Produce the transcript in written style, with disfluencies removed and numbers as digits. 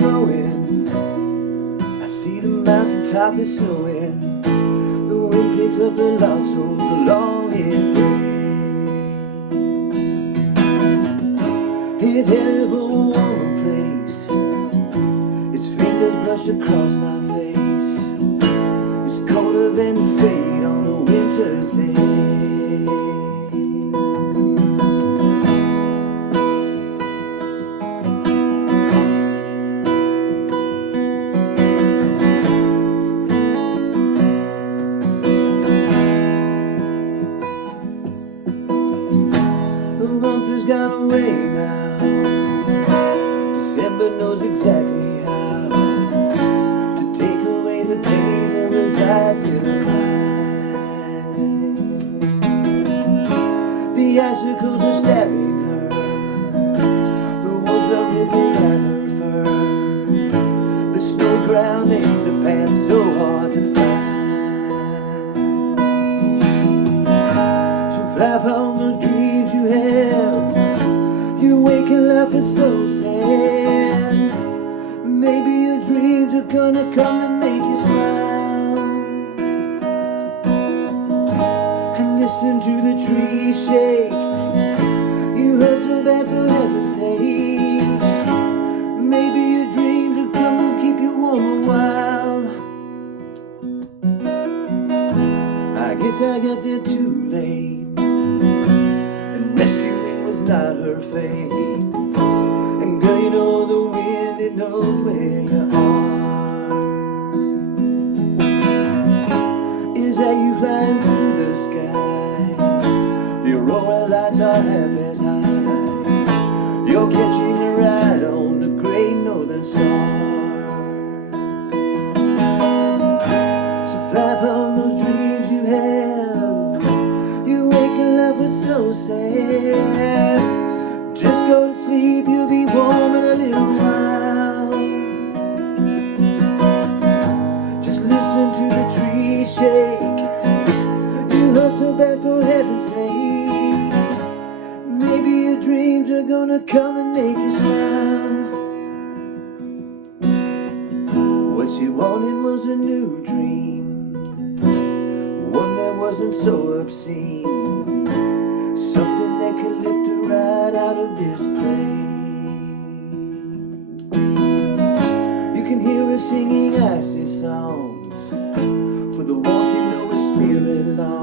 mowing, I see the mountaintop is snowing. The wind picks up the lost souls along his way. He's headed for a warmer place. His fingers brush across my face. It's colder than fate on a winter's day. The month has gone away now. December knows exactly how to take away the pain that resides in her mind. The icicles are stabbing her. The wolves are ripping at her fur. The snow ground ain't the path so hard to find. So flap on those dreams you have. You wake and laugh is so sad. Maybe your dreams are gonna come and make you smile. And listen to the trees shake. You hurt so bad for heaven's sake. Maybe your dreams will come and keep you warm a while. I guess I got there too late, not her fate. And girl, you know the wind, it knows where you are. Is that you flying through the sky? The aurora lights are half as high. You're catching a ride on the great northern star. So flap on those dreams you have. You wake and life was so sad. Just go to sleep, you'll be warm in a little while. Just listen to the trees shake. You hurt so bad for heaven's sake. Maybe your dreams are gonna come and make you smile. What she wanted was a new dream, one that wasn't so obscene, something that could lift her right out of this plane. You can hear her singing icy songs, for the warmth you know is spirit long.